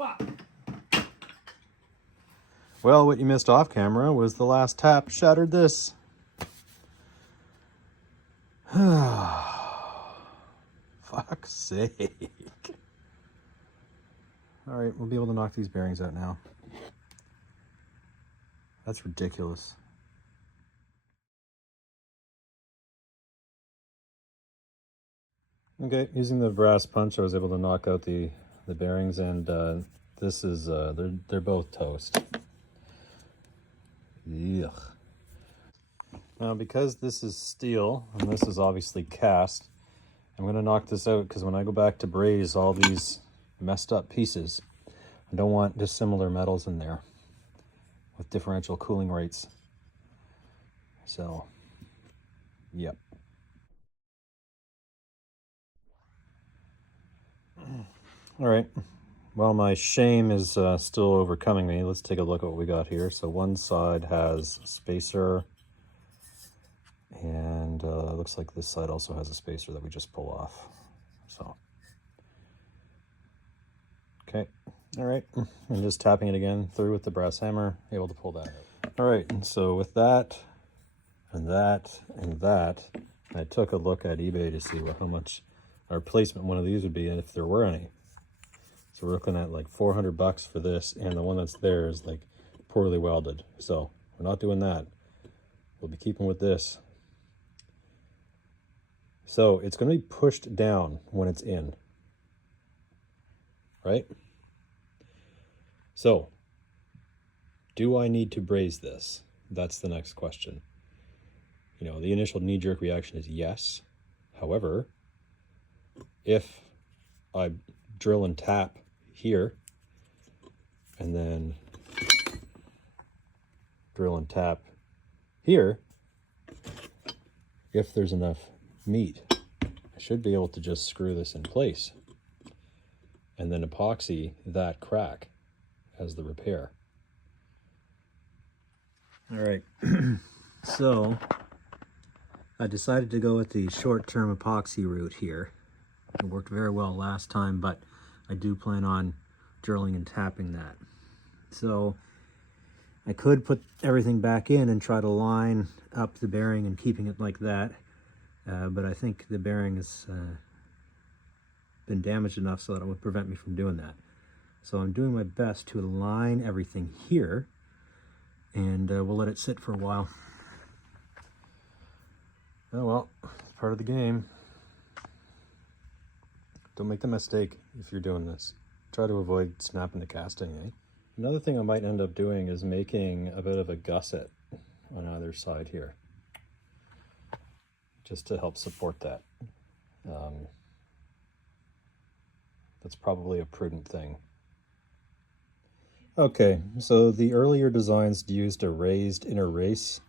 fuck. Well, what you missed off camera was the last tap shattered this. Fuck's sake. Alright, we'll be able to knock these bearings out now. That's ridiculous. Okay, using the brass punch, I was able to knock out the bearings, and this is they're both toast. Yuck. Now, because this is steel and this is obviously cast, I'm going to knock this out because when I go back to braze all these messed up pieces, I don't want dissimilar metals in there with differential cooling rates. So, yep. All right. Well, my shame is still overcoming me. Let's take a look at what we got here. So one side has a spacer, and looks like this side also has a spacer that we just pull off. So, okay. All right. I'm just tapping it again through with the brass hammer, able to pull that out. All right. And so with that, and that, and that, I took a look at eBay to see how much our replacement one of these would be, and if there were any. So we're looking at like 400 bucks for this, and the one that's there is like poorly welded. So we're not doing that. We'll be keeping with this. So it's going to be pushed down when it's in, right? So do I need to braze this? That's the next question. You know, the initial knee-jerk reaction is yes. However, if I drill and tap here, and then drill and tap here, if there's enough meat, I should be able to just screw this in place and then epoxy that crack as the repair. All right, so I decided to go with the short-term epoxy route here. It worked very well last time, but I do plan on drilling and tapping that. So I could put everything back in and try to line up the bearing and keeping it like that, but I think the bearing has been damaged enough so that it would prevent me from doing that. So I'm doing my best to align everything here, and we'll let it sit for a while. Oh well, it's part of the game. Don't make the mistake if you're doing this. Try to avoid snapping the casting, eh? Another thing I might end up doing is making a bit of a gusset on either side here, just to help support that. That's probably a prudent thing. Okay, so the earlier designs used a raised inner race.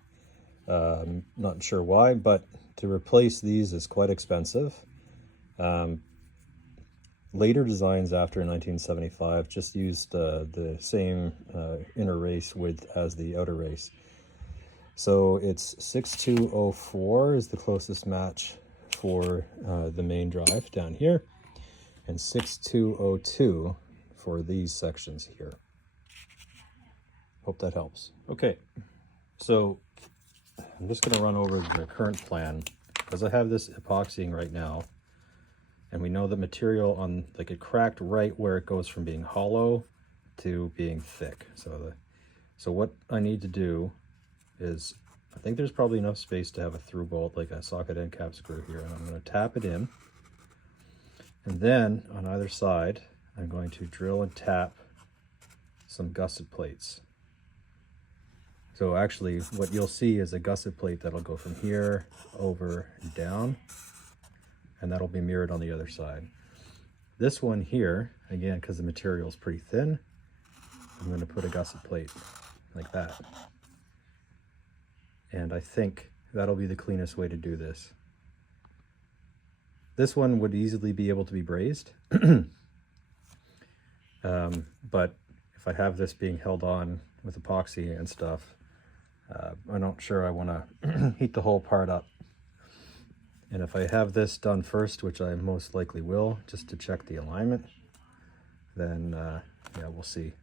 Not sure why, but to replace these is quite expensive. Later designs after 1975 just used the same inner race width as the outer race. So it's 6204 is the closest match for the main drive down here, and 6202 for these sections here. Hope that helps. Okay, so I'm just going to run over the current plan because I have this epoxying right now. And we know the material on, like, it cracked right where it goes from being hollow to being thick. So what I need to do is, I think there's probably enough space to have a through bolt, like a socket end cap screw here. And I'm going to tap it in. And then on either side, I'm going to drill and tap some gusset plates. So actually what you'll see is a gusset plate that'll go from here over and down, and that'll be mirrored on the other side. This one here, again, because the material is pretty thin, I'm going to put a gusset plate like that. And I think that'll be the cleanest way to do this. This one would easily be able to be brazed, but if I have this being held on with epoxy and stuff, I'm not sure I want to heat the whole part up. And if I have this done first, which I most likely will, just to check the alignment, then yeah, we'll see.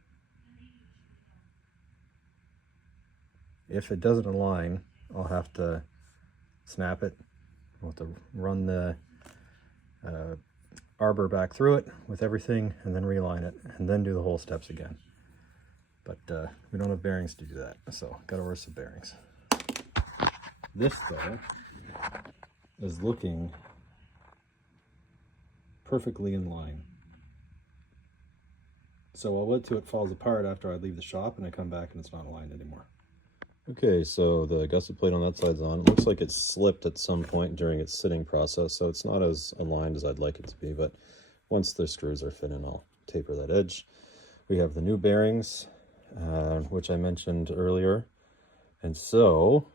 If it doesn't align, I'll have to snap it. I'll have to run the arbor back through it with everything and then realign it and then do the whole steps again. But we don't have bearings to do that, so gotta order some bearings. This though is looking perfectly in line. So I'll wait till it falls apart after I leave the shop and I come back and it's not aligned anymore. Okay, so the gusset plate on that side's on. It looks like it slipped at some point during its sitting process, so it's not as aligned as I'd like it to be, but once the screws are fit in, I'll taper that edge. We have the new bearings, which I mentioned earlier. And so,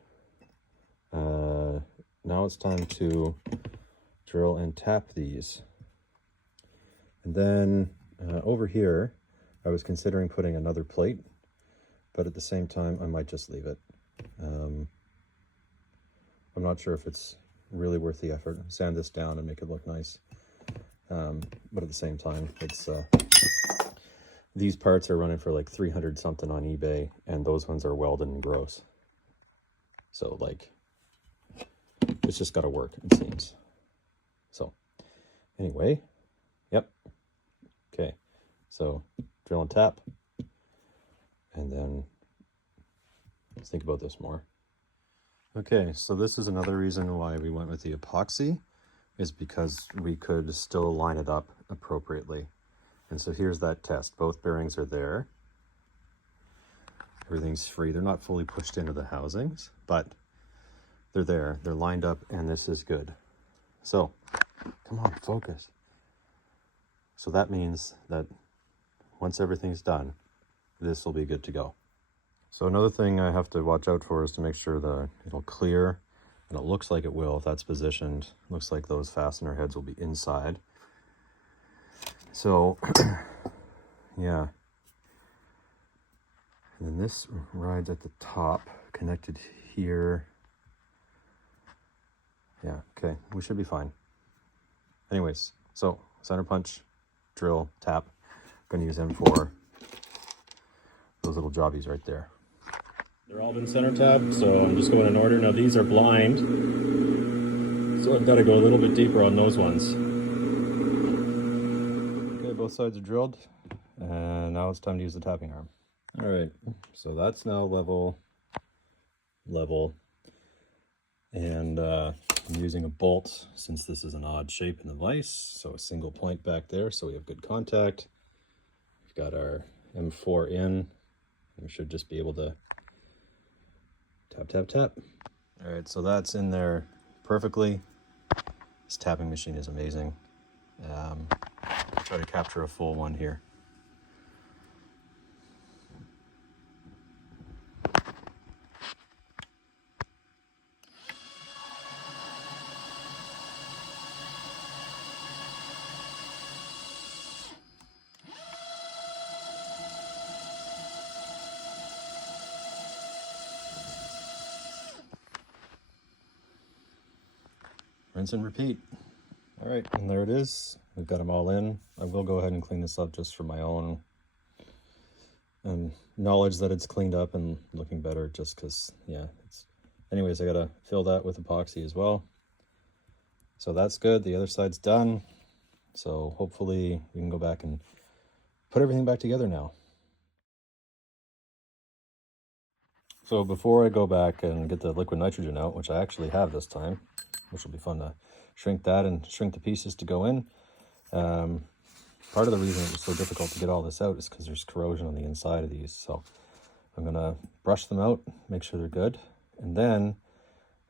now it's time to drill and tap these. And then over here, I was considering putting another plate, but at the same time, I might just leave it. I'm not sure if it's really worth the effort. Sand this down and make it look nice. But at the same time, it's these parts are running for like 300 something on eBay, and those ones are welded and gross. So like, it's just got to work, it seems. So anyway, yep. Okay, so drill and tap, and then let's think about this more. Okay, so this is another reason why we went with the epoxy, is because we could still line it up appropriately. And so here's that test. Both bearings are there. Everything's free. They're not fully pushed into the housings, but they're there. They're lined up, and this is good. So, come on, focus. So that means that once everything's done, this will be good to go. So another thing I have to watch out for is to make sure that it'll clear, and it looks like it will if that's positioned. Looks like those fastener heads will be inside. So, yeah. And then this rides at the top, connected here. Yeah, okay, we should be fine. Anyways, so center punch, drill, tap. Gonna use M4. Those little jobbies right there. They're all been center tapped, so I'm just going in order. Now these are blind, so I've got to go a little bit deeper on those ones. Okay, both sides are drilled, and now it's time to use the tapping arm. All right, so that's now level, and I'm using a bolt since this is an odd shape in the vise, so a single point back there, so we have good contact. We've got our M4 in. We should just be able to tap, tap, tap. All right, so that's in there perfectly. This tapping machine is amazing. Try to capture a full one here. Rinse and repeat. All right, and there it is. We've got them all in. I will go ahead and clean this up just for my own knowledge that it's cleaned up and looking better, just because, yeah. Anyways, I gotta fill that with epoxy as well. So that's good. The other side's done. So hopefully we can go back and put everything back together now. So before I go back and get the liquid nitrogen out, which I actually have this time, which will be fun to shrink that and shrink the pieces to go in. Part of the reason it was so difficult to get all this out is because there's corrosion on the inside of these. So I'm gonna brush them out, make sure they're good. And then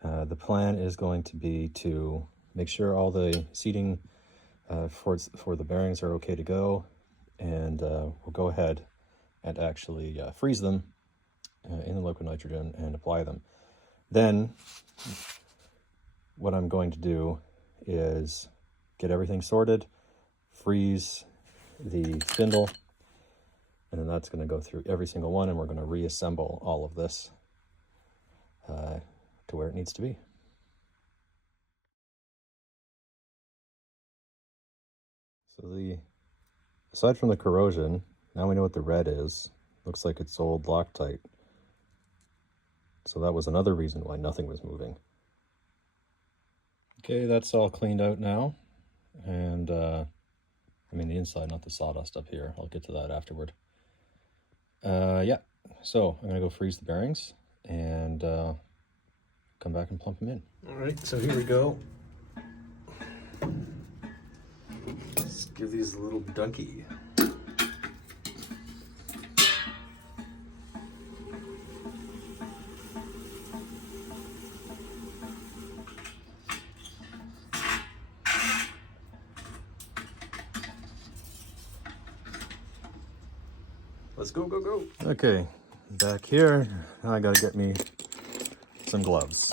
the plan is going to be to make sure all the seating for the bearings are okay to go. And we'll go ahead and actually freeze them in the liquid nitrogen and apply them. Then what I'm going to do is get everything sorted, freeze the spindle, and then that's going to go through every single one, and we're going to reassemble all of this to where it needs to be. So aside from the corrosion, Now we know what the red is. Looks like it's old Loctite. So that was another reason why nothing was moving. Okay, that's all cleaned out now. And I mean the inside, not the sawdust up here. I'll get to that afterward. Yeah, so I'm gonna go freeze the bearings and come back and plump them in. All right, so here we go. Let's give these a little dunky. Let's go, go, go. Okay, back here, now I gotta get me some gloves.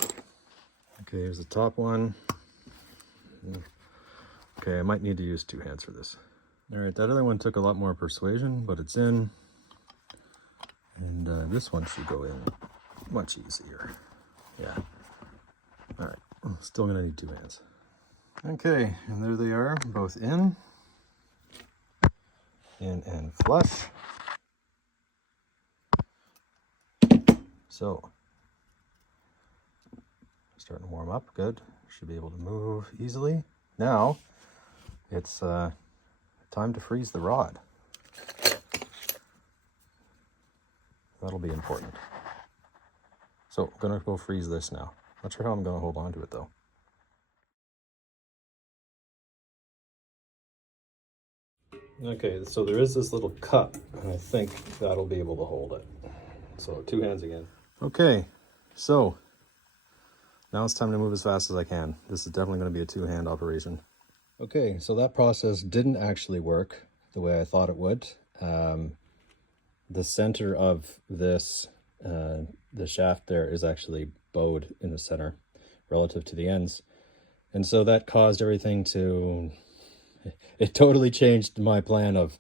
Okay, here's the top one. Okay, I might need to use 2 hands for this. All right, that other one took a lot more persuasion, but it's in. And this one should go in much easier. Yeah. All right, still gonna need 2 hands. Okay, and there they are, both in and flush. So, starting to warm up, good. Should be able to move easily. Now, it's time to freeze the rod. That'll be important. So, I'm gonna go freeze this now. Not sure how I'm gonna hold on to it though. Okay, so there is this little cup, and I think that'll be able to hold it. So 2 hands again. Okay, so now it's time to move as fast as I can. This is definitely going to be a 2-hand operation. Okay, so that process didn't actually work the way I thought it would. The center of this, the shaft there is actually bowed in the center relative to the ends. And so that caused everything to, it totally changed my plan of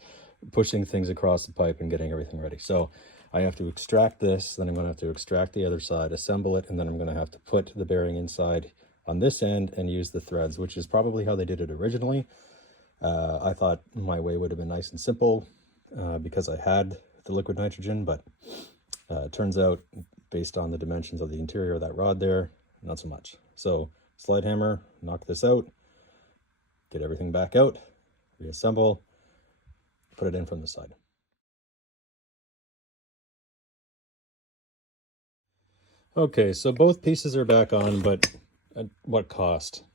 pushing things across the pipe and getting everything ready. So I have to extract this, then I'm going to have to extract the other side, assemble it, and then I'm going to have to put the bearing inside on this end and use the threads, which is probably how they did it originally. I thought my way would have been nice and simple because I had the liquid nitrogen, but it turns out, based on the dimensions of the interior of that rod there, not so much. So slide hammer, knock this out, get everything back out, reassemble, put it in from the side. Okay, so both pieces are back on, but at what cost?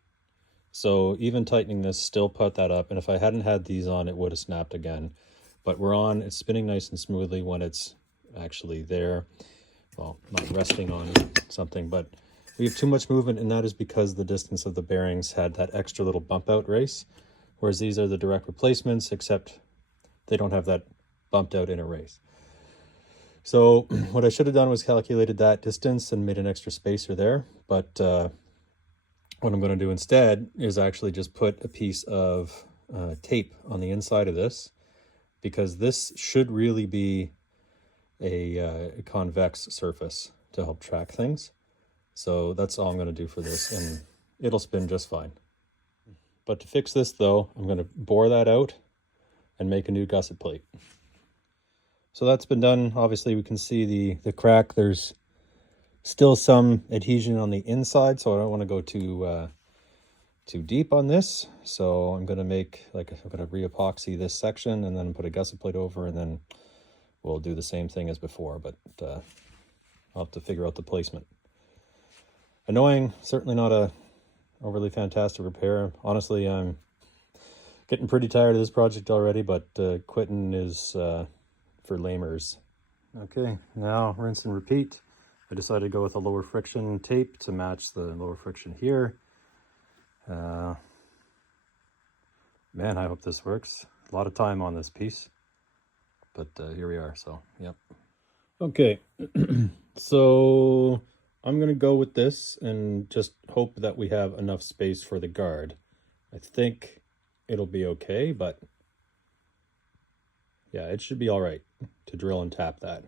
So even tightening this still put that up, and if I hadn't had these on, it would have snapped again. But we're on, it's spinning nice and smoothly when it's actually there. Well, not resting on something, but we have too much movement, and that is because the distance of the bearings had that extra little bump out race, whereas these are the direct replacements, except they don't have that bumped out inner race. So what I should have done was calculated that distance and made an extra spacer there. But what I'm going to do instead is actually just put a piece of tape on the inside of this, because this should really be a convex surface to help track things. So that's all I'm going to do for this, and it'll spin just fine. But to fix this though, I'm going to bore that out and make a new gusset plate. So that's been done. Obviously we can see the crack. There's still some adhesion on the inside, so I don't want to go too deep on this. So I'm going to make, I'm going to re-epoxy this section and then put a gusset plate over, and then we'll do the same thing as before, but I'll have to figure out the placement. Annoying, certainly not a overly fantastic repair. Honestly, I'm getting pretty tired of this project already, but quitting is for lamers. Okay, now rinse and repeat. I decided to go with a lower friction tape to match the lower friction here. Man, I hope this works. A lot of time on this piece, but here we are, so yep. Okay, so I'm gonna go with this and just hope that we have enough space for the guard. I think it'll be okay, but yeah, it should be all right to drill and tap that.